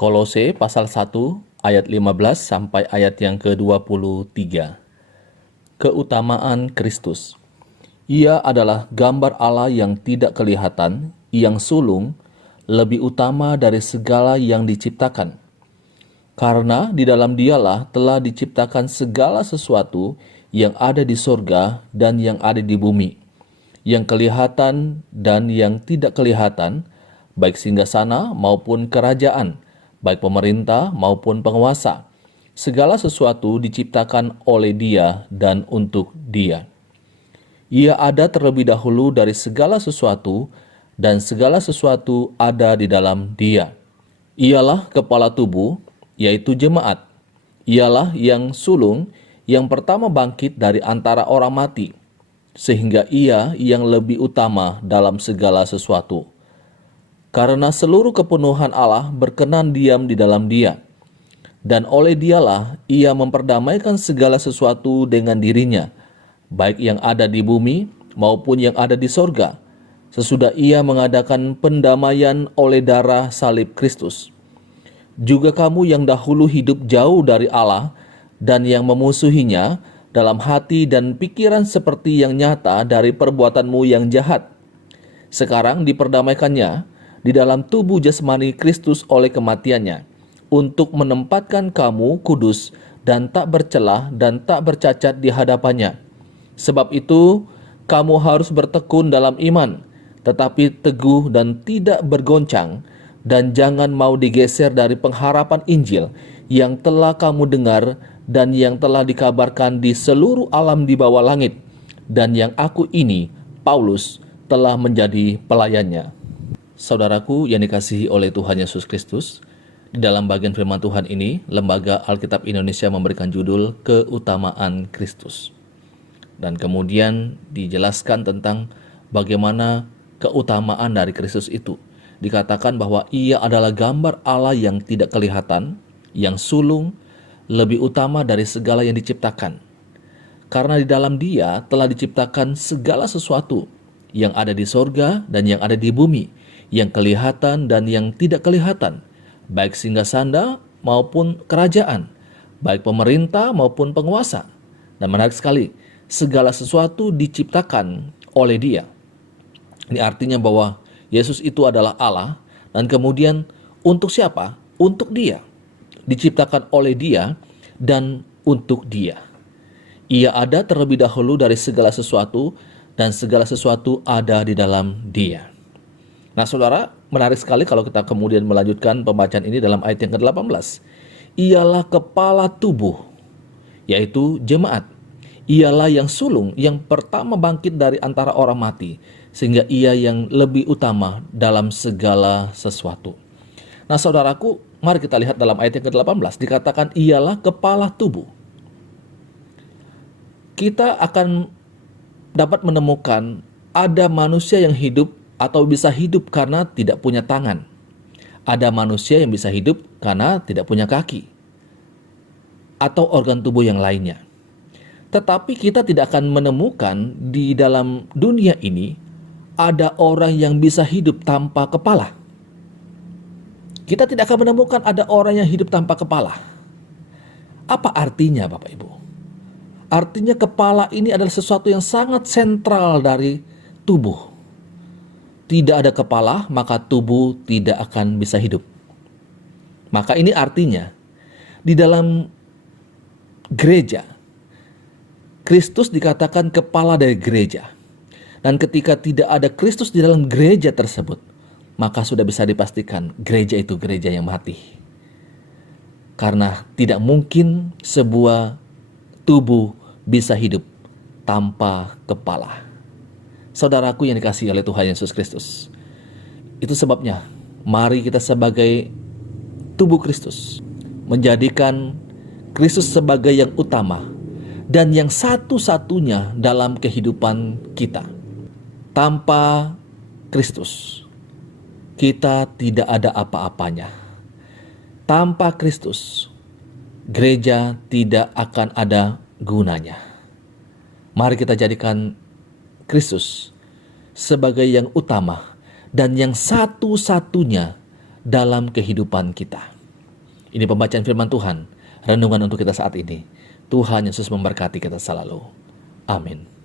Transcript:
Kolose pasal 1 ayat 15 sampai ayat yang ke-23. Keutamaan Kristus. Ia adalah gambar Allah yang tidak kelihatan, yang sulung, lebih utama dari segala yang diciptakan. Karena di dalam Dialah telah diciptakan segala sesuatu yang ada di sorga dan yang ada di bumi, yang kelihatan dan yang tidak kelihatan, baik singgasana maupun kerajaan, baik pemerintah maupun penguasa. Segala sesuatu diciptakan oleh Dia dan untuk Dia. Ia ada terlebih dahulu dari segala sesuatu, dan segala sesuatu ada di dalam Dia. Ialah kepala tubuh, yaitu jemaat. Ialah yang sulung, yang pertama bangkit dari antara orang mati, sehingga Ia yang lebih utama dalam segala sesuatu. Karena seluruh kepenuhan Allah berkenan diam di dalam Dia, dan oleh Dialah Ia memperdamaikan segala sesuatu dengan dirinya, baik yang ada di bumi maupun yang ada di sorga, sesudah Ia mengadakan pendamaian oleh darah salib Kristus. Juga kamu yang dahulu hidup jauh dari Allah dan yang memusuhinya dalam hati dan pikiran seperti yang nyata dari perbuatanmu yang jahat, sekarang diperdamaikannya di dalam tubuh jasmani Kristus oleh kematiannya, untuk menempatkan kamu kudus dan tak bercelah dan tak bercacat di hadapannya. Sebab itu, kamu harus bertekun dalam iman, tetapi teguh dan tidak bergoncang, dan jangan mau digeser dari pengharapan Injil yang telah kamu dengar dan yang telah dikabarkan di seluruh alam di bawah langit, dan yang aku ini, Paulus, telah menjadi pelayannya. Saudaraku yang dikasihi oleh Tuhan Yesus Kristus, di dalam bagian firman Tuhan ini, Lembaga Alkitab Indonesia memberikan judul Keutamaan Kristus. Dan kemudian dijelaskan tentang bagaimana keutamaan dari Kristus itu. Dikatakan bahwa Ia adalah gambar Allah yang tidak kelihatan, yang sulung, lebih utama dari segala yang diciptakan. Karena di dalam Dia telah diciptakan segala sesuatu yang ada di sorga dan yang ada di bumi, yang kelihatan dan yang tidak kelihatan, baik singgasana maupun kerajaan, baik pemerintah maupun penguasa. Dan menarik sekali, segala sesuatu diciptakan oleh Dia. Ini artinya bahwa Yesus itu adalah Allah, dan kemudian untuk siapa? Untuk Dia. Diciptakan oleh Dia dan untuk Dia. Ia ada terlebih dahulu dari segala sesuatu, dan segala sesuatu ada di dalam Dia. Nah saudara, menarik sekali kalau kita kemudian melanjutkan pembacaan ini dalam ayat yang ke-18. Ialah kepala tubuh, yaitu jemaat. Ialah yang sulung, yang pertama bangkit dari antara orang mati, sehingga Ia yang lebih utama dalam segala sesuatu. Nah saudaraku, mari kita lihat dalam ayat yang ke-18, dikatakan ialah kepala tubuh. Kita akan dapat menemukan ada manusia yang hidup atau bisa hidup karena tidak punya tangan. Ada manusia yang bisa hidup karena tidak punya kaki atau organ tubuh yang lainnya. Tetapi kita tidak akan menemukan di dalam dunia ini ada orang yang bisa hidup tanpa kepala. Kita tidak akan menemukan ada orang yang hidup tanpa kepala. Apa artinya Bapak Ibu? Artinya kepala ini adalah sesuatu yang sangat sentral dari tubuh. Tidak ada kepala, maka tubuh tidak akan bisa hidup. Maka ini artinya, di dalam gereja, Kristus dikatakan kepala dari gereja. Dan ketika tidak ada Kristus di dalam gereja tersebut, maka sudah bisa dipastikan gereja itu gereja yang mati. Karena tidak mungkin sebuah tubuh bisa hidup tanpa kepala. Saudaraku yang dikasihi oleh Tuhan Yesus Kristus, itu sebabnya mari kita sebagai tubuh Kristus menjadikan Kristus sebagai yang utama dan yang satu-satunya dalam kehidupan kita. Tanpa Kristus, kita tidak ada apa-apanya. Tanpa Kristus, gereja tidak akan ada gunanya. Mari kita jadikan Kristus sebagai yang utama dan yang satu-satunya dalam kehidupan kita. Ini pembacaan firman Tuhan, renungan untuk kita saat ini. Tuhan Yesus memberkati kita selalu. Amin.